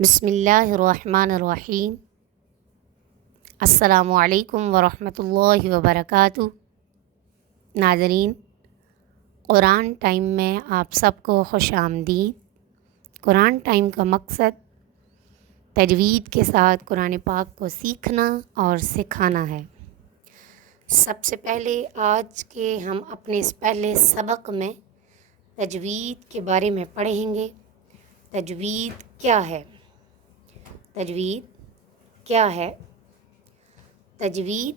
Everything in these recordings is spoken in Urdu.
بسم اللہ الرحمن الرحیم۔ السلام علیکم ورحمۃ اللہ وبرکاتہ۔ ناظرین، قرآن ٹائم میں آپ سب کو خوش آمدید۔ قرآن ٹائم کا مقصد تجوید کے ساتھ قرآن پاک کو سیکھنا اور سکھانا ہے۔ سب سے پہلے آج کے ہم اپنے اس پہلے سبق میں تجوید کے بارے میں پڑھیں گے۔ تجوید کیا ہے؟ تجوید کیا ہے؟ تجوید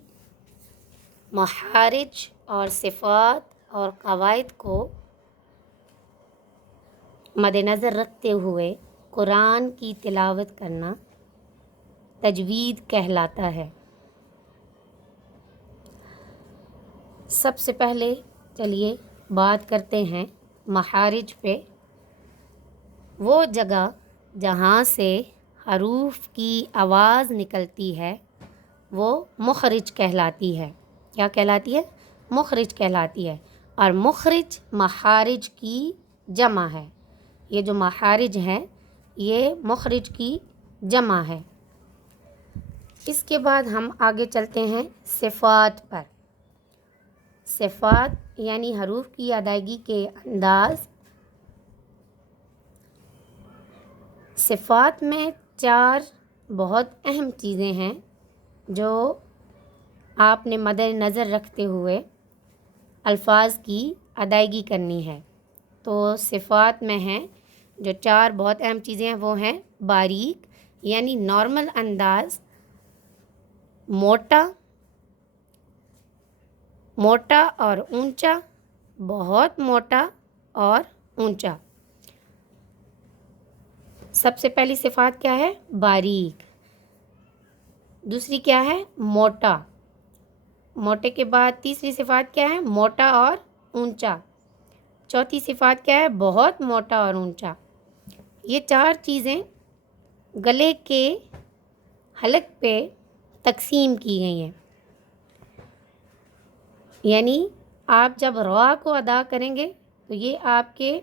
مخارج اور صفات اور قواعد کو مد نظر رکھتے ہوئے قرآن کی تلاوت کرنا تجوید کہلاتا ہے۔ سب سے پہلے چلیے بات کرتے ہیں مخارج پہ۔ وہ جگہ جہاں سے حروف کی آواز نکلتی ہے وہ مخرج کہلاتی ہے۔ کیا کہلاتی ہے؟ مخرج کہلاتی ہے۔ اور مخرج مخارج کی جمع ہے۔ یہ جو مخارج ہیں یہ مخرج کی جمع ہے۔ اس کے بعد ہم آگے چلتے ہیں صفات پر۔ صفات یعنی حروف کی ادائیگی کے انداز۔ صفات میں 4 بہت اہم چیزیں ہیں جو آپ نے مد نظر رکھتے ہوئے الفاظ کی ادائیگی کرنی ہے۔ تو صفات میں ہیں جو 4 بہت اہم چیزیں ہیں، وہ ہیں باریک یعنی نارمل انداز، موٹا اور اونچا، بہت موٹا اور اونچا۔ سب سے پہلی صفات کیا ہے؟ باریک۔ دوسری کیا ہے؟ موٹا۔ موٹے کے بعد تیسری صفات کیا ہے؟ موٹا اور اونچا۔ چوتھی صفات کیا ہے؟ بہت موٹا اور اونچا۔ یہ 4 چیزیں گلے کے حلق پہ تقسیم کی گئی ہیں۔ یعنی آپ جب را کو ادا کریں گے تو یہ آپ کے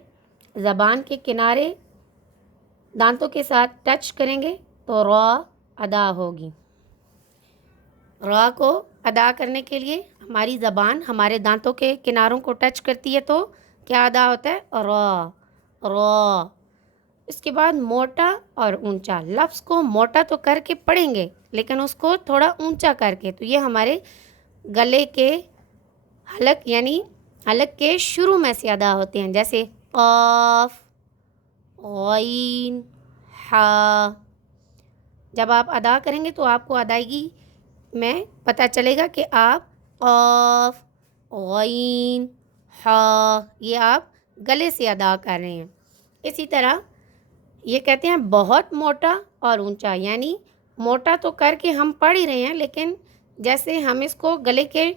زبان کے کنارے دانتوں کے ساتھ ٹچ کریں گے تو را ادا ہوگی۔ را کو ادا کرنے کے لیے ہماری زبان ہمارے دانتوں کے کناروں کو ٹچ کرتی ہے تو کیا ادا ہوتا ہے؟ را۔ اس کے بعد موٹا اور اونچا۔ لفظ کو موٹا تو کر کے پڑھیں گے لیکن اس کو تھوڑا اونچا کر کے، تو یہ ہمارے گلے کے حلق یعنی حلق کے شروع میں سے ادا ہوتے ہیں، جیسے قاف، غین، حا۔ جب آپ ادا کریں گے تو آپ کو ادائیگی میں پتہ چلے گا کہ آپ قاف، غین، حا یہ آپ گلے سے ادا کر رہے ہیں۔ اسی طرح یہ کہتے ہیں بہت موٹا اور اونچا، یعنی موٹا تو کر کے ہم پڑھ ہی رہے ہیں لیکن جیسے ہم اس کو گلے کے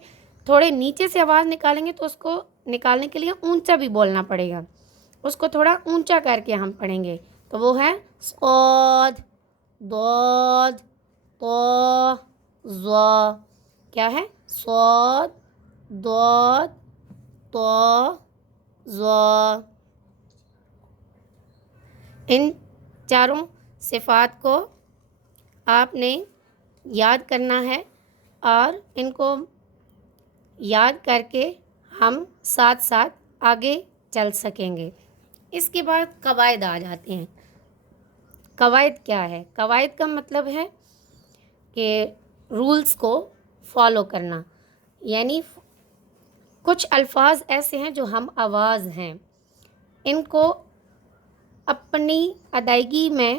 تھوڑے نیچے سے آواز نکالیں گے تو اس کو نکالنے کے لیے اونچا بھی بولنا پڑے گا۔ اس کو تھوڑا اونچا کر کے ہم پڑھیں گے تو وہ ہے صاد، ضاد، طا، ظا۔ کیا ہے؟ صاد، ضاد، طا، ظا۔ ان 4 صفات کو آپ نے یاد کرنا ہے اور ان کو یاد کر کے ہم ساتھ ساتھ آگے چل سکیں گے۔ اس کے بعد قواعد آ جاتے ہیں۔ قواعد کیا ہے؟ قواعد کا مطلب ہے کہ رولز کو فالو کرنا، یعنی کچھ الفاظ ایسے ہیں جو ہم آواز ہیں، ان کو اپنی ادائیگی میں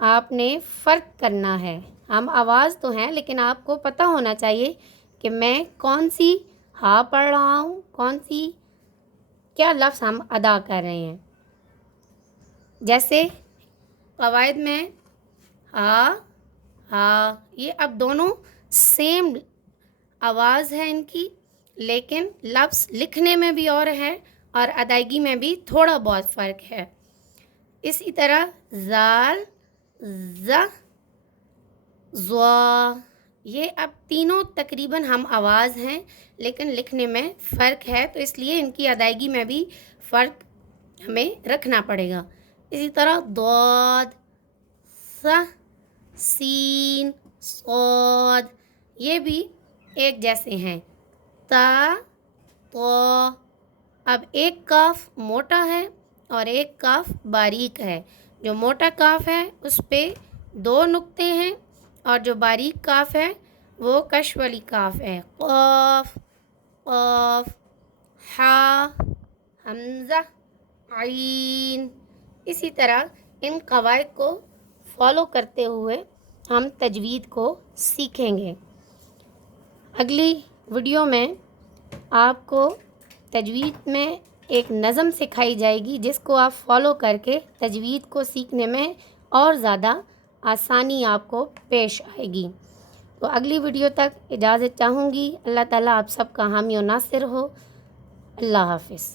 آپ نے فرق کرنا ہے۔ ہم آواز تو ہیں لیکن آپ کو پتہ ہونا چاہیے کہ میں کون سی ہا پڑھ رہا ہوں، کون سی کیا لفظ ہم ادا کر رہے ہیں۔ جیسے قواعد میں ہا یہ اب دونوں سیم آواز ہے ان کی، لیکن لفظ لکھنے میں بھی اور ہے اور ادائیگی میں بھی تھوڑا بہت فرق ہے۔ اسی طرح زال، ز، ضا یہ اب تینوں تقریباً ہم آواز ہیں لیکن لکھنے میں فرق ہے، تو اس لیے ان کی ادائیگی میں بھی فرق ہمیں رکھنا پڑے گا۔ اسی طرح ضاد، ث سین صاد، یہ بھی ایک جیسے ہیں، تا تو۔ اب ایک کاف موٹا ہے اور ایک کاف باریک ہے، جو موٹا کاف ہے اس پہ 2 نقطے ہیں اور جو باریک کاف ہے وہ کش والی کاف ہے، قاف قاف، حا حمزہ عین۔ اسی طرح ان قواعد کو فالو کرتے ہوئے ہم تجوید کو سیکھیں گے۔ اگلی ویڈیو میں آپ کو تجوید میں ایک نظم سکھائی جائے گی جس کو آپ فالو کر کے تجوید کو سیکھنے میں اور زیادہ آسانی آپ کو پیش آئے گی۔ تو اگلی ویڈیو تک اجازت چاہوں گی۔ اللہ تعالیٰ آپ سب کا حامی و ناصر ہو۔ اللہ حافظ۔